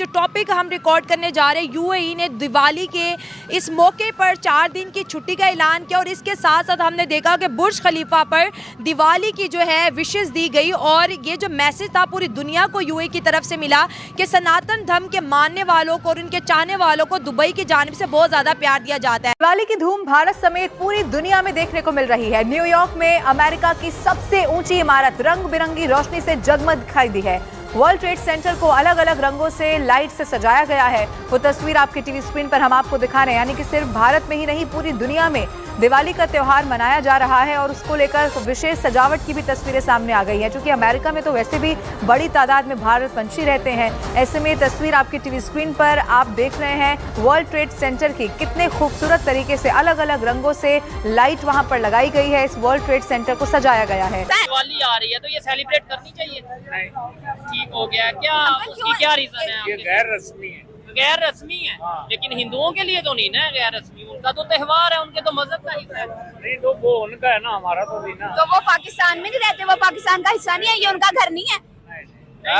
जो टॉपिक हम रिकॉर्ड करने जा रहे हैं, यूएई ने दिवाली के इस मौके पर 4 दिन की छुट्टी का ऐलान किया और इसके साथ साथ हमने देखा कि बुर्ज खलीफा पर दिवाली की जो है विशेष दी गई और ये जो मैसेज था पूरी दुनिया को यूएई की तरफ से मिला कि सनातन धर्म के मानने वालों को और उनके चाहने वालों को दुबई की जानिब से बहुत ज़्यादा प्यार दिया जाता है। दिवाली की धूम भारत समेत पूरी दुनिया में देखने को मिल रही है। न्यूयॉर्क में अमेरिका की सबसे ऊंची इमारत रंग बिरंगी रोशनी से जगमग दिखाई दी है। वर्ल्ड ट्रेड सेंटर को अलग अलग रंगों से लाइट से सजाया गया है। वो तस्वीर आपकी टीवी स्क्रीन पर हम आपको दिखा रहे हैं। यानी कि सिर्फ भारत में ही नहीं पूरी दुनिया में दिवाली का त्यौहार मनाया जा रहा है और उसको लेकर विशेष सजावट की भी तस्वीरें सामने आ गई हैं। क्योंकि अमेरिका में तो वैसे भी बड़ी तादाद में भारतवंशी रहते हैं, ऐसे में तस्वीर आपकी टीवी स्क्रीन पर आप देख रहे हैं वर्ल्ड ट्रेड सेंटर की कितने खूबसूरत तरीके से अलग अलग रंगों से लाइट वहां पर लगाई गई है। इस वर्ल्ड ट्रेड सेंटर को सजाया गया है। दिवाली आ रही है तो ये सेलिब्रेट करनी चाहिए। ठीक हो गया क्या? उसकी क्या रीजन है? ये गैर रस्मी है। गैर रस्मी है लेकिन हिंदुओं के लिए तो नहीं ना गैर रस्मी, उनका तो त्यौहार है, उनके तो मजहब का हिस्सा है। नहीं तो वो उनका है ना, हमारा तो नहीं ना। तो वो पाकिस्तान में नहीं रहते, वो पाकिस्तान का हिस्सा नहीं है, ये उनका घर नहीं है।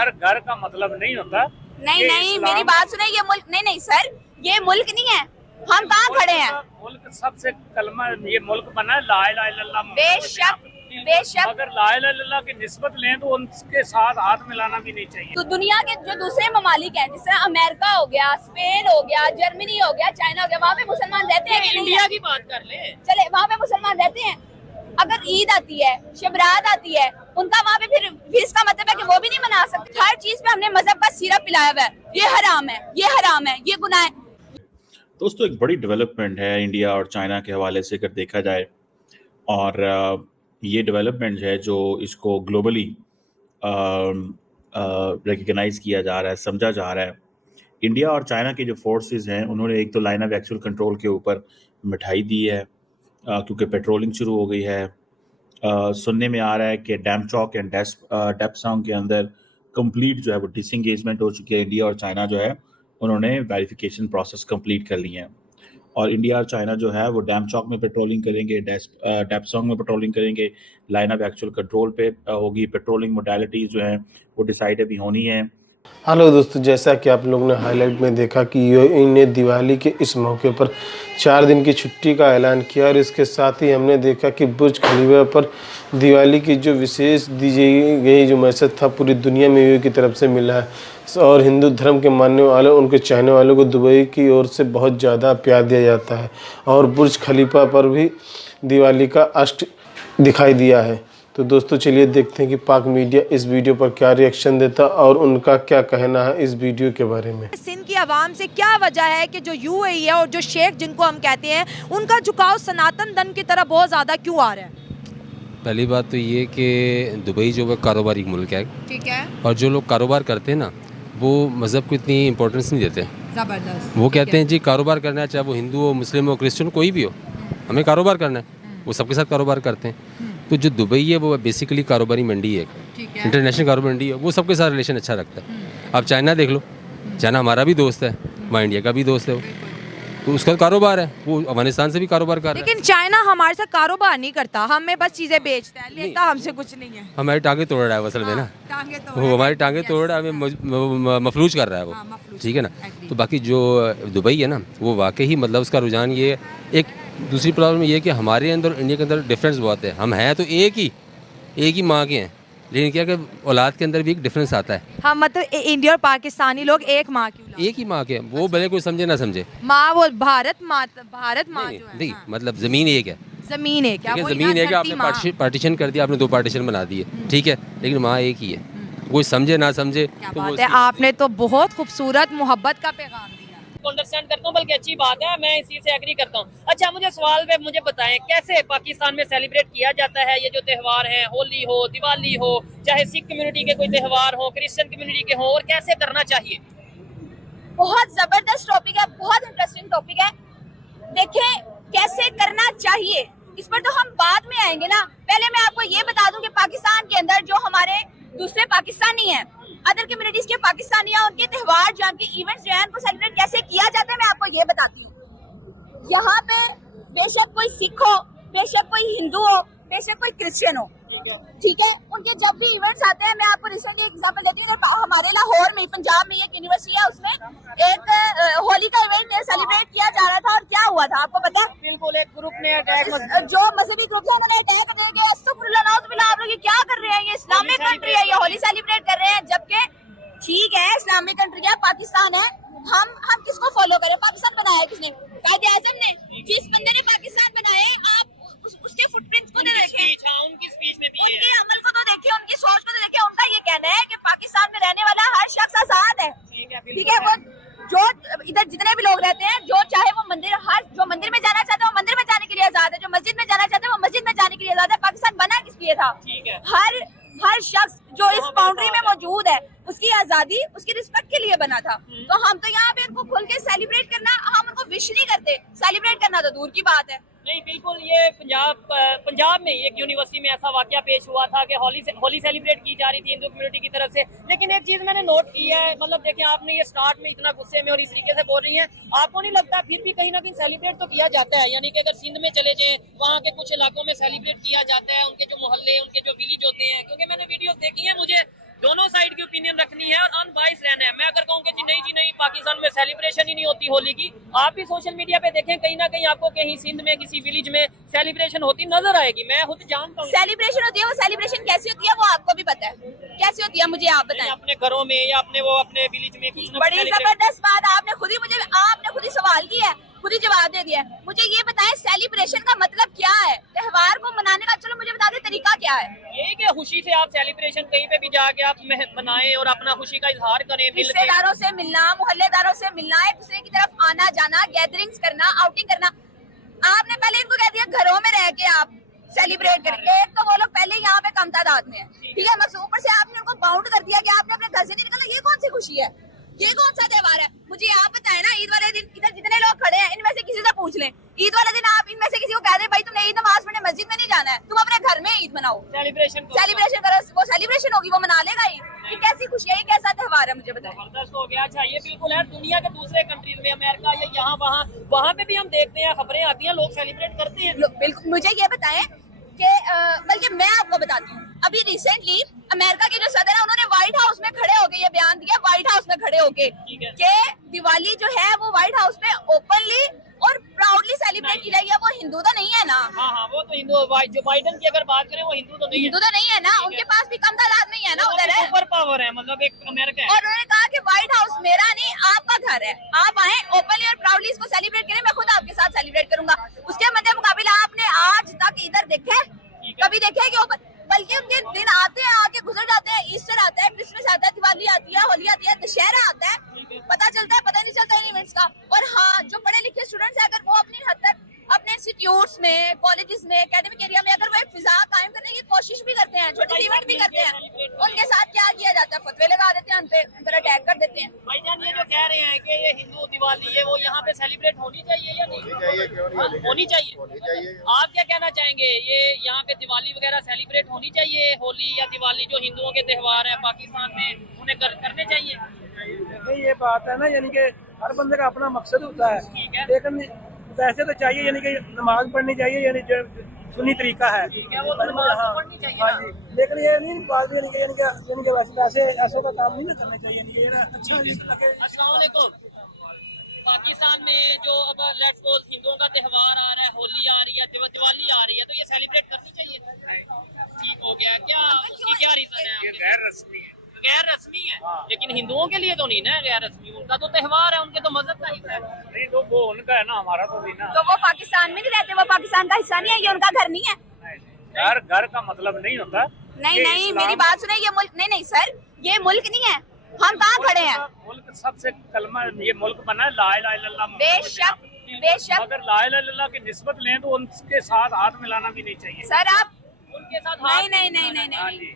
घर का मतलब नहीं होता। नहीं मेरी बात सुने, ये मुल्क नहीं सर, ये मुल्क नहीं है। हम कहाँ खड़े हैं? मुल्क सबसे कलमा ये मुल्क बना है ला इलाहा इल्लल्लाह। बेशक अगर ला इलाहा इल्लल्लाह की निस्बत लें तो उनके साथ हाथ मिलाना भी नहीं चाहिए। तो दुनिया के जो दूसरे ममालिक हैं, जैसे अमेरिका हो गया, स्पेन हो गया, जर्मनी हो गया, चाइना हो गया, वहाँ पे मुसलमान रहते हैं कि नहीं? इंडिया की बात कर ले, चले वहाँ पे मुसलमान रहते हैं। अगर ईद आती है, शबरात आती है, उनका वहाँ पे फिर इसका मतलब है कि वो भी नहीं मना सकते। हर चीज पे हमने मजहब का सिरप पिलाया हुआ है। ये हराम है, ये हराम है, ये गुनाह है। दोस्तों एक बड़ी डेवलपमेंट है इंडिया और चाइना के हवाले से अगर देखा जाए, और ये डेवलपमेंट है जो इसको ग्लोबली रिकग्नाइज किया जा रहा है, समझा जा रहा है। इंडिया और चाइना के जो फोर्सेस हैं उन्होंने एक तो लाइन ऑफ एक्चुअल कंट्रोल के ऊपर मिठाई दी है क्योंकि पेट्रोलिंग शुरू हो गई है। सुनने में आ रहा है कि डैम चौक एंड डेप्सांग के अंदर कंप्लीट जो है वो डिसएंगेजमेंट हो चुकी है। इंडिया और चाइना जो है उन्होंने वेरिफिकेशन प्रोसेस कंप्लीट कर ली है और इंडिया और चाइना जो है वो डैम चौक में पेट्रोलिंग करेंगे, डेप्सांग में पेट्रोलिंग करेंगे। लाइन ऑफ एक्चुअल कंट्रोल पे होगी। पेट्रोलिंग मोडालिटीज़ जो हैं वो डिसाइड अभी होनी है। हेलो दोस्तों, जैसा कि आप लोगों ने हाईलाइट में देखा कि यूएई ने दिवाली के इस मौके पर 4 दिन की छुट्टी का ऐलान किया और इसके साथ ही हमने देखा कि बुर्ज खलीफा पर दिवाली की जो विशेष दी गई जो मैसेज था पूरी दुनिया में यूएई की तरफ से मिला है और हिंदू धर्म के मानने वालों, उनके चाहने वालों को दुबई की ओर से बहुत ज़्यादा प्यार दिया जाता है। और बुर्ज खलीफा पर भी दिवाली का अष्ट दिखाई दिया है। तो दोस्तों चलिए देखते हैं कि पाक मीडिया इस वीडियो पर क्या रिएक्शन देता और उनका क्या कहना है इस वीडियो के बारे में। सिंध की आवाम से क्या वजह है कि जो यूएई है और जो शेख जिनको हम कहते हैं उनका झुकाव सनातन धर्म की तरफ बहुत ज़्यादा क्यों आ रहा है? पहली बात तो ये कि दुबई जो है कारोबारी मुल्क है, ठीक है, और जो लोग कारोबार करते हैं ना वो मज़हब को इतनी इम्पोर्टेंस नहीं देते। ज़बरदस्त। वो कहते हैं जी कारोबार करना है, चाहे वो हिंदू हो, मुस्लिम हो, क्रिश्चियन कोई भी हो, हमें कारोबार करना है। वो सबके साथ कारोबार करते हैं। तो जो दुबई है वो बेसिकली कारोबारी मंडी है, इंटरनेशनल कारोबारी मंडी है, वो सबके साथ रिलेशन अच्छा रखता है। अब चाइना देख लो, चाइना हमारा भी दोस्त है, वहाँ इंडिया का भी दोस्त है, तो उसका कारोबार है, वो अफगानिस्तान से भी कारोबार कर रहा है। लेकिन चाइना हमारे साथ कारोबार नहीं करता, हमें बस चीज़ें बेचता है, लेता हमसे कुछ नहीं है। हमारी टांगे तोड़ रहा है असल में ना, वो हमारी टांगे तोड़ रहा है, हमें मफलूज कर रहा है वो, ठीक है ना। तो बाकी जो दुबई है ना वो वाकई मतलब उसका रुझान ये एक। दूसरी प्रॉब्लम ये है कि हमारे अंदर और इंडिया के अंदर डिफरेंस बहुत है। हम हैं तो एक ही माँ के हैं, लेकिन क्या कि औलाद के अंदर भी एक डिफरेंस आता है। हाँ, मतलब इंडिया और पाकिस्तानी लोग एक माँ की, एक ही माँ के, वो भले कोई समझे ना समझे। माँ वो भारत माँ जो है, नहीं मतलब ज़मीन एक है, ज़मीन है क्या? ज़मीन एक है, आपने पार्टीशन कर दिया, आपने 2 पार्टीशन बना दिए, ठीक है, लेकिन माँ एक ही है। कोई समझे ना समझे तो बात है। आपने तो बहुत खूबसूरत मोहब्बत का पैगाम दिया। अंडरस्टैंड करता हूँ, बल्कि अच्छी बात है, मैं इसी से एग्री करता हूँ। अच्छा मुझे सवाल पे मुझे बताएं कैसे पाकिस्तान में सेलिब्रेट किया जाता है ये जो त्यौहार है, होली हो, दिवाली हो, चाहे सिख कम्युनिटी के कोई त्यौहार हो, क्रिश्चियन कम्युनिटी के हो, और कैसे करना चाहिए? बहुत जबरदस्त टॉपिक है, बहुत इंटरेस्टिंग टॉपिक है। देखें कैसे करना चाहिए, इस पर तो हम बाद में आएंगे ना। पहले मैं आपको ये बता दूं कि पाकिस्तान के अंदर जो हमारे दूसरे पाकिस्तानी हैं, अदर कम्युनिटीज के पाकिस्तानी हैं, उनके त्यौहार जो उनके इवेंट्स जो हैं उनको सेलिब्रेट कैसे किया जाता है मैं आपको ये बताती हूँ। यहाँ पे बेशक कोई सिख हो, बेशक कोई हिंदू हो, बेशक कोई क्रिश्चियन हो, ठीक है, उनके जब भी इवेंट्स आते हैं, मैं आपको रिसेंटली एग्जांपल देती हूँ, हमारे लाहौर में पंजाब में एक यूनिवर्सिटी है, उसमें हुआ था, आपको पता है? बिल्कुल, एक ग्रुप ने अटैक जो मजहबी ग्रुप है उन्होंने अटैक करके अस्तगफुरुल्लाह, आप लोग ये क्या कर रहे हैं? ये इस्लामिक कंट्री है, ये होली सेलिब्रेट कर रहे हैं, जबकि ठीक है इस्लामिक कंट्री है, पाकिस्तान है, हम किसको फॉलो करें? पाकिस्तान बनाया किसने? कायदे आज़म ने। जिस बंदे ने पाकिस्तान बनाए, आप उसके फुटप्रिंट्स को देखें, उनकी स्पीच में भी उनके अमल को तो देखें, उनकी सोच को तो देखें। उनका ये कहना है कि पाकिस्तान में रहने वाला हर शख्स आजाद है, ठीक है? वो जो इधर जितने भी लोग रहते हैं, जो चाहे वो मंदिर, जो मंदिर में जाना चाहते हैं वो मंदिर में जाने के लिए आजाद है, जो मस्जिद में जाना चाहते हैं वो मस्जिद में जाने के लिए आजाद है। पाकिस्तान बना किस लिए था? हर शख्स जो इस बाउंड्री में मौजूद है उसकी आजादी, उसकी रिस्पेक्ट के लिए बना था। तो हम तो यहाँ पे इनको खुल के सेलिब्रेट करना, हम उनको विश नहीं करते, सेलिब्रेट करना तो दूर की बात है। नहीं, बिल्कुल, ये पंजाब में एक यूनिवर्सिटी में ऐसा वाकया पेश हुआ था कि होली सेलिब्रेट की जा रही थी हिंदू कम्युनिटी की तरफ से। लेकिन एक चीज मैंने नोट की है, मतलब देखिए, आपने ये स्टार्ट में इतना गुस्से में और इस तरीके से बोल रही हैं, आपको नहीं लगता फिर भी कहीं ना कहीं सेलिब्रेट तो किया जाता है? यानी कि अगर सिंध में चले जाएं, वहाँ के कुछ इलाकों में सेलिब्रेट किया जाता है, उनके जो मोहल्ले, उनके जो विलेज होते हैं, क्योंकि मैंने वीडियोस देखी है, मुझे दोनों साइड की ओपिनियन रखनी है और अनबाइस रहना है। मैं अगर कहूँ कि जी नहीं, पाकिस्तान में सेलिब्रेशन ही नहीं होती होली की, आप भी सोशल मीडिया पे देखें, कहीं ना कहीं आपको कहीं सिंध में किसी विलेज में सेलिब्रेशन होती नजर आएगी। मैं खुद जानता हूँ सेलिब्रेशन होती है, वो सेलिब्रेशन कैसी होती है वो आपको भी पता है, कैसी होती है मुझे आप बताएं। अपने घरों में या अपने विलेज में बड़ी जबरदस्त बात आपने खुद ही सवाल किया है, खुद ही जवाब दे दिया है। मुझे ये बताएं सेलिब्रेशन का मतलब क्या है? त्योहार को मनाने का, चलो मुझे बता दे तरीका क्या है? यही कि खुशी से आप सेलिब्रेशन कहीं पे भी जाके आप मनाएं और अपना खुशी का इजहार करें, रिश्तेदारों से मिलना, मोहल्लेदारों से मिलना, एक दूसरे की तरफ आना जाना, गैदरिंग्स करना, आउटिंग करना। आपने पहले इनको कह दिया घरों में रह के आप सेलिब्रेट करेंगे। एक तो वो लोग पहले यहाँ पे कम तादाद में है, ठीक है, मगर ऊपर से आपने उनको बाउंड कर दिया कि आपने अपने घर से नहीं निकलना। ये कौन सी खुशी है? ये कौन सा त्योहार है? मुझे आप बताएं ना, ईद वाले दिन इधर जितने लोग खड़े हैं इनमें से किसी से पूछ लें, ईद वाले दिन आप इनमें से किसी को कह दे भाई तुमने ईद नमाज पढ़ने मस्जिद में नहीं जाना है, तुम अपने घर में ईद मनाओ, सेलिब्रेशन करो, वो सेलिब्रेशन होगी, वो मना लेगा ही। ये कैसी खुशी है? ये कैसा त्योहार है? मुझे बताएं। जबरदस्त हो गया। अच्छा, ये बिल्कुल है, दुनिया के दूसरे कंट्रीज में, अमेरिका या यहाँ वहाँ पे भी हम देखते हैं, खबरें आती हैं, लोग सेलिब्रेट करते हैं। बिल्कुल, मुझे ये बताएं कि बल्कि मैं आपको बताती हूँ, अभी रिसेंटली अमेरिका के जो सदर है उन्होंने व्हाइट हाउस में खड़े होके ये बयान दिया, व्हाइट हाउस में खड़े होके कि दिवाली जो है वो व्हाइट हाउस में ओपनली और प्राउडली सेलिब्रेट की जाएगी। वो हिंदू तो नहीं है ना? हाँ, वो तो हिंदू, जो बाइडेन की अगर बात करें वो हिंदू तो नहीं है ना, उनके पास भी कम तादाद नहीं है ना, उधर है, सुपर पावर है, मतलब एक अमेरिका है। और उन्होंने कहा कि व्हाइट हाउस मेरा नहीं आपका घर है, आप आए ओपनली और प्राउडली इसको सेलिब्रेट करें, मैं खुद आपके साथ सेलिब्रेट करूंगा। उसके मध्य मुकाबला आपने आज तक इधर देखे, कभी देखे कि बल्कि उनके दिन आते हैं, आके गुजर जाते हैं, ईस्टर आता है, क्रिसमस आता है, दिवाली आती है, होली आती है, दशहरा आता है, पता नहीं चलता इवेंट्स का। और हाँ, जो पढ़े लिखे स्टूडेंट्स हैं, अगर वो अपनी हद तक अपने इंस्टीट्यूट्स में, कॉलेजेस में, एकेडमिक एरिया में अगर वो एक फिजा कायम करने की कोशिश भी करते हैं, छोटे से इवेंट भी करते हैं, उनके साथ क्या किया जाता है? फतवे लगा देते हैं, उन पर अटैक कर देते हैं। भाईजान, ये जो कह रहे हैं कि ये हिंदू दिवाली है वो यहाँ पे सेलिब्रेट होनी चाहिए या नहीं? होनी चाहिए। आप क्या कहना चाहेंगे? ये यहाँ पे दिवाली वगैरह सेलिब्रेट होनी चाहिए, होली या दिवाली जो हिंदुओं के त्योहार है पाकिस्तान में, उन्हें करने चाहिए? ये बात है ना, यानी कि हर बंदे का अपना मकसद होता है, लेकिन पैसे तो चाहिए, यानी कि नमाज पढ़नी चाहिए, यानी जो सुन्नी तरीका है, वो तो नमाज तो पढ़नी चाहिए। हाँ जी, लेकिन ये नहीं बात, यानी कि वैसे ऐसों का काम नहीं ना करना चाहिए, यानी कि अच्छा लगे। अस्सलाम वालेकुम। पाकिस्तान में जो अब लेट्स सपोज हिंदुओं का त्योहार आ रहा है, होली आ रही है, दिवाली आ रही है, तो ये सेलिब्रेट करनी चाहिए? ठीक हो गया क्या? उसकी क्या रीजन है? ये गैर रस्मी है। गैर रस्मी है, लेकिन हिंदुओं के लिए तो नहीं ना गैर रस्मी, उनका तो त्योहार है, उनके तो मजहब का हिस्सा है। नहीं, तो वो उनका है ना, हमारा तो नहीं ना। तो वो पाकिस्तान में नहीं रहते, वो पाकिस्तान का हिस्सा नहीं है, ये उनका घर नहीं है। घर का मतलब नहीं होता। नहीं, मेरी बात सुने, ये मुल्क नहीं सर, ये मुल्क नहीं है, हम कहाँ खड़े हैं? मुल्क सबसे कलमा, ये मुल्क बना है ला इलाहा इल्लल्लाह। बेशक अगर ला इलाहा इल्लल्लाह की निस्बत लें तो उनके साथ हाथ मिलाना भी नहीं चाहिए सर। आप उनके साथ नहीं,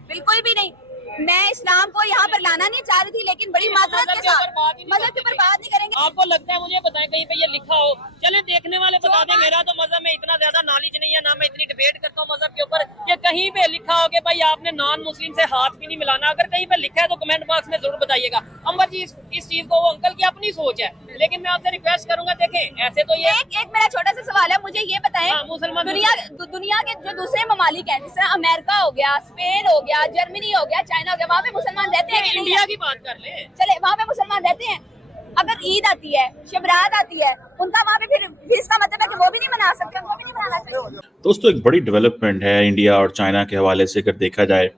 बिल्कुल भी नहीं। मैं इस्लाम को यहाँ पर लाना नहीं चाह रही थी, लेकिन बड़ी माजरत के साथ मजहब के ऊपर बात नहीं करेंगे। आपको लगता है, मुझे बताएं कहीं पे ये लिखा हो? चले देखने वाले बता दें, मेरा तो मजहब में इतना ज्यादा नॉलेज नहीं है, ना मैं इतनी डिबेट करता हूँ मजहब के ऊपर, कि कहीं पे लिखा हो कि भाई आपने नॉन मुस्लिम से हाथ भी नहीं मिलाना। अगर कहीं पे लिखा है तो कमेंट बॉक्स में जरूर बताइएगा। अंबर जी, इस चीज को, वो अंकल की अपनी सोच है, लेकिन मैं आपसे रिक्वेस्ट करूंगा, देखें ऐसे तो ये एक मेरा छोटा सा सवाल है, मुझे ये बताएं, मुसलमान दुनिया के जो दूसरे ममालिक हैं, जैसे अमेरिका हो गया, स्पेन हो गया, जर्मनी हो गया, चाइना हो गया, वहाँ पे मुसलमान रहते हैं? इंडिया की बात कर ले, चले वहाँ पे मुसलमान रहते हैं। अगर ईद आती है, शबरात आती है, उनका वहाँ पे फिर इसका मतलब है कि वो भी नहीं मना सकते, वो भी नहीं मनाना चाहिए। दोस्तों एक बड़ी डेवलपमेंट है इंडिया और चाइना के हवाले से अगर देखा जाए,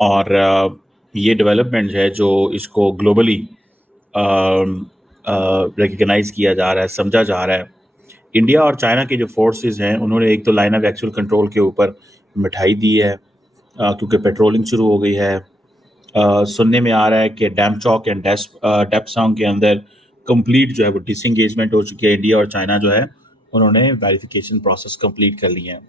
और ये डेवलपमेंट है जो इसको ग्लोबली रिकग्नाइज किया जा रहा है, समझा जा रहा है। इंडिया और चाइना के जो फोर्सेस हैं उन्होंने एक तो लाइन ऑफ एक्चुअल कंट्रोल के ऊपर मिठाई दी है, क्योंकि पेट्रोलिंग शुरू हो गई है। सुनने में आ रहा है कि डैमचौक एंड डेप्सांग के अंदर कंप्लीट जो है वो डिसएंगेजमेंट हो चुकी है। इंडिया और चाइना जो है उन्होंने वेरिफिकेशन प्रोसेस कंप्लीट कर लिए हैं,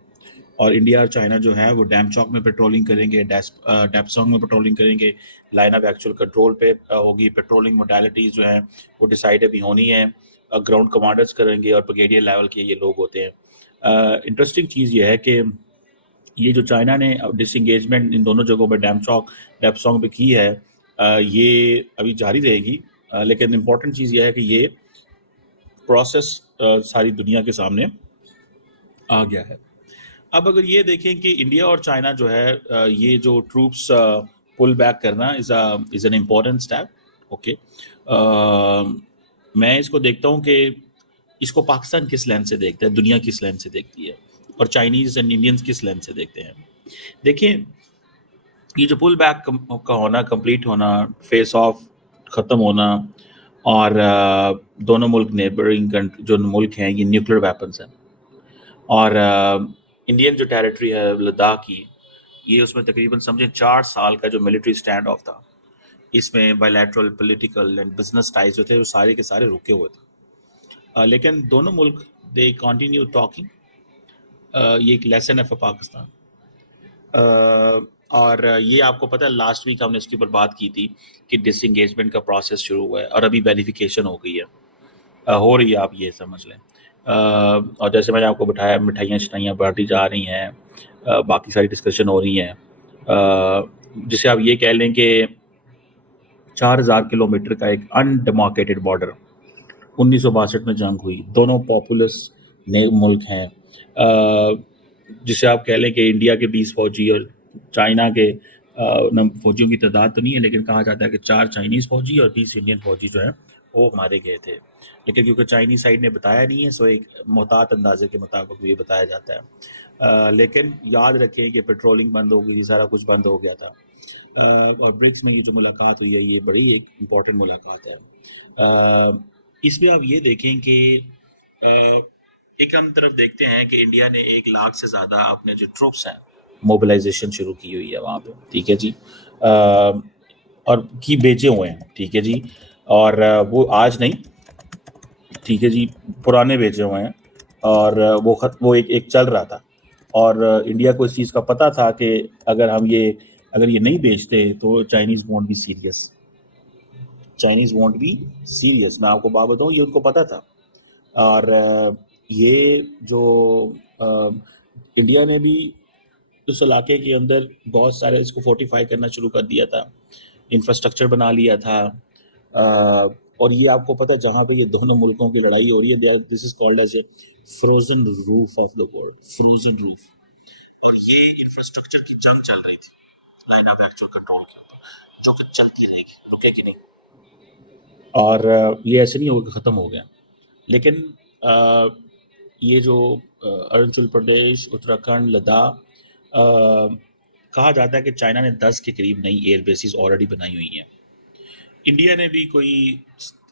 और इंडिया और चाइना जो है वो डैमचौक में पेट्रोलिंग करेंगे, डेप्सांग में पेट्रोलिंग करेंगे। लाइन ऑफ एक्चुअल कंट्रोल पे होगी। पेट्रोलिंग मोडालिटीज़ जो हैं वो डिसाइड अभी होनी है। ग्राउंड कमांडर्स करेंगे और ब्रिगेडियर लेवल के ये लोग होते हैं। इंटरेस्टिंग चीज़ ये है कि ये जो चाइना ने डिसएंगेजमेंट इन दोनों जगहों पर डेप्सांग पे की है, ये अभी जारी रहेगी। लेकिन इम्पॉर्टेंट चीज़ ये है कि ये प्रोसेस सारी दुनिया के सामने आ गया है। अब अगर ये देखें कि इंडिया और चाइना जो है ये जो ट्रूप्स पुल बैक करना is an important step. Okay, मैं इसको देखता हूँ कि इसको पाकिस्तान किस लेंस से देखता है, दुनिया किस लेंस से देखती है, और चाइनीज़ एंड इंडियंस किस लेंस से देखते हैं। देखिए, ये जो पुल बैक का होना, कंप्लीट होना, फेस ऑफ ख़त्म होना, और दोनों मुल्क नेबरिंग जो मुल्क हैं ये न्यूक्लियर वेपन्स हैं, और इंडियन जो टेरिटरी है लद्दाख की, ये उसमें तकरीबन समझें 4 साल का जो मिलिट्री स्टैंड ऑफ था, इसमें bilateral political and business ties जो थे वो सारे के सारे रुके हुए थे। लेकिन दोनों मुल्क दे कंटिन्यू टॉकिंग। ये एक लेसन है फॉर पाकिस्तान। और ये आपको पता है लास्ट वीक हमने इसके ऊपर बात की थी कि डिसएंगेजमेंट का प्रोसेस शुरू हुआ है और अभी वेरिफिकेशन हो गई है, हो रही है, आप ये समझ लें। और जैसे मैंने आपको बताया, मिठाइयाँ शिठाइयाँ बांटी जा रही हैं, बाकी सारी डिस्कशन हो रही हैं, जिसे आप ये कह लें कि 4000 किलोमीटर का एक अनडेमोक्रेटेड बॉर्डर 1962 में जंग हुई। दोनों पॉपुलस नए मुल्क हैं, जिसे आप कह लें कि इंडिया के 20 फौजी और चाइना के फौजियों की तादाद तो नहीं है, लेकिन कहा जाता है कि 4 चाइनीज़ फौजी और 20 इंडियन फौजी जो हैं वो मारे गए थे। लेकिन क्योंकि चाइनीज साइड ने बताया नहीं है, सो एक मोहतात अंदाजे के मुताबिक ये बताया जाता है। लेकिन याद रखें कि पेट्रोलिंग बंद हो गई थी, सारा कुछ बंद हो गया था। और ब्रिक्स में ये जो मुलाकात हुई है ये बड़ी एक इम्पॉर्टेंट मुलाकात है। इसमें आप ये देखें कि एक हम तरफ देखते हैं कि इंडिया ने 1 लाख से ज़्यादा अपने जो ट्रुप्स हैं मोबिलाइजेशन शुरू की हुई है वहाँ पे, ठीक है जी, और की बेचे हुए हैं, ठीक है जी, और वो आज नहीं, ठीक है जी, पुराने बेचे हुए हैं, और वो एक चल रहा था, और इंडिया को इस चीज़ का पता था कि अगर ये नहीं बेचते तो Chinese won't be serious, Chinese won't be serious. मैं आपको बात बताऊँ, ये उनको पता था। और ये जो इंडिया ने भी उस इलाके के अंदर बहुत सारे इसको फोर्टिफाई करना शुरू कर दिया था, इंफ्रास्ट्रक्चर बना लिया था। और ये आपको पता है जहाँ पे ये दोनों मुल्कों की लड़ाई हो रही है, this is called as a frozen roof of the world, frozen roof. और ये इंफ्रास्ट्रक्चर की जंग चल रही थी लाइन ऑफ एक्चुअल कंट्रोल के ऊपर, जो कि चलती रहेगी, रुकेगी नहीं। और ये ऐसे नहीं होगा कि ख़त्म हो गया, लेकिन ये जो अरुणाचल प्रदेश, उत्तराखंड, लद्दाख, कहा जाता है कि चाइना ने 10 के करीब नई एयर बेसिस ऑलरेडी बनाई हुई हैं। इंडिया ने भी कोई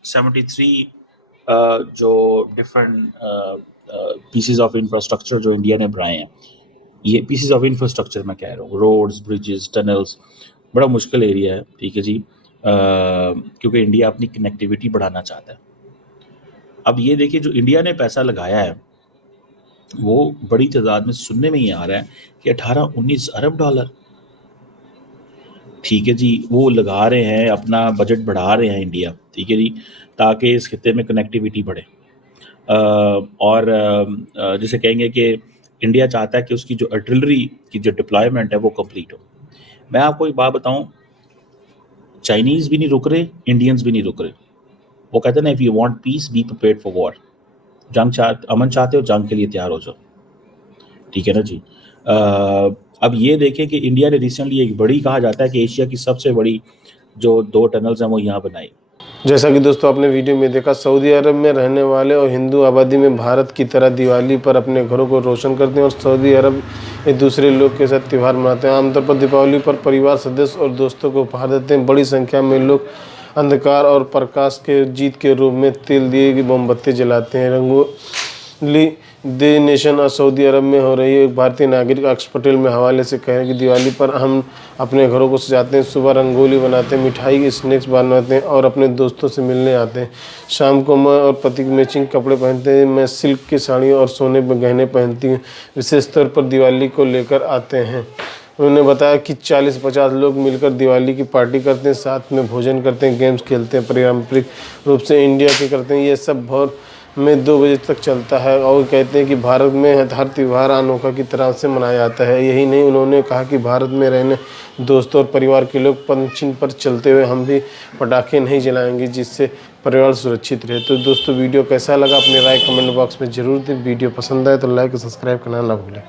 73 जो डिफरेंट पीसेस ऑफ इंफ्रास्ट्रक्चर जो इंडिया ने बनाए हैं, ये पीसेस ऑफ इंफ्रास्ट्रक्चर मैं कह रहा हूँ, रोड्स, ब्रिजेस, टनल्स, बड़ा मुश्किल एरिया है, ठीक है जी, क्योंकि इंडिया अपनी कनेक्टिविटी बढ़ाना चाहता है। अब ये देखिए, जो इंडिया ने पैसा लगाया है वो बड़ी तादाद में सुनने में ही आ रहा है कि 18-19 अरब डॉलर, ठीक है जी, वो लगा रहे हैं, अपना बजट बढ़ा रहे हैं इंडिया, ठीक है जी, ताकि इस खित्ते में कनेक्टिविटी बढ़े। और जिसे कहेंगे कि इंडिया चाहता है कि उसकी जो आर्टिलरी की जो डिप्लॉयमेंट है वो कंप्लीट हो। मैं आपको एक बात बताऊं, चाइनीज़ भी नहीं रुक रहे, इंडियंस भी नहीं रुक रहे। वो कहते हैं ना, if you want peace be prepared for war. अमन चाहते हो, जंग के लिए तैयार हो जाओ, ठीक है ना जी। अब ये देखें कि इंडिया ने रिसेंटली एक बड़ी, कहा जाता है कि एशिया की सबसे बड़ी जो 2 टनल्स हैं वो यहाँ बनाई, जैसा कि दोस्तों आपने वीडियो में देखा, सऊदी अरब में रहने वाले और हिंदू आबादी में भारत की तरह दिवाली पर अपने घरों को रोशन करते हैं और सऊदी अरब एक दूसरे लोग के साथ त्यौहार मनाते हैं। आमतौर पर दीपावली पर परिवार सदस्य और दोस्तों को उपहार देते हैं। बड़ी संख्या में लोग अंधकार और प्रकाश के जीत के रूप में तेल दिए की मोमबत्ती जलाते हैं। रंगोली द नेशन और सऊदी अरब में हो रही है। एक भारतीय नागरिक अक्ष पटेल में हवाले से कहे कि दिवाली पर हम अपने घरों को सजाते हैं, सुबह रंगोली बनाते हैं, मिठाई स्नैक्स बनाते हैं और अपने दोस्तों से मिलने आते हैं। शाम को मैं और पति मैचिंग कपड़े पहनते हैं। मैं सिल्क की साड़ी और सोने में गहने पहनती हूँ। विशेष तौर पर दिवाली को लेकर आते हैं। उन्होंने बताया कि 40-50 लोग मिलकर दिवाली की पार्टी करते हैं, साथ में भोजन करते हैं, गेम्स खेलते हैं, पारंपरिक रूप से इंडिया के करते हैं। ये सब भोर में 2 बजे तक चलता है और कहते हैं कि भारत में हर त्यौहार अनोखा की तरह से मनाया जाता है। यही नहीं, उन्होंने कहा कि भारत में रहने दोस्तों और परिवार के लोग पंचिंग पर चलते हुए हम भी पटाखे नहीं जलाएंगे, जिससे पर्यावरण सुरक्षित रहे। तो दोस्तों वीडियो कैसा लगा अपनी राय कमेंट बॉक्स में जरूर दें। वीडियो पसंद आए तो लाइक और सब्सक्राइब करना ना भूलें।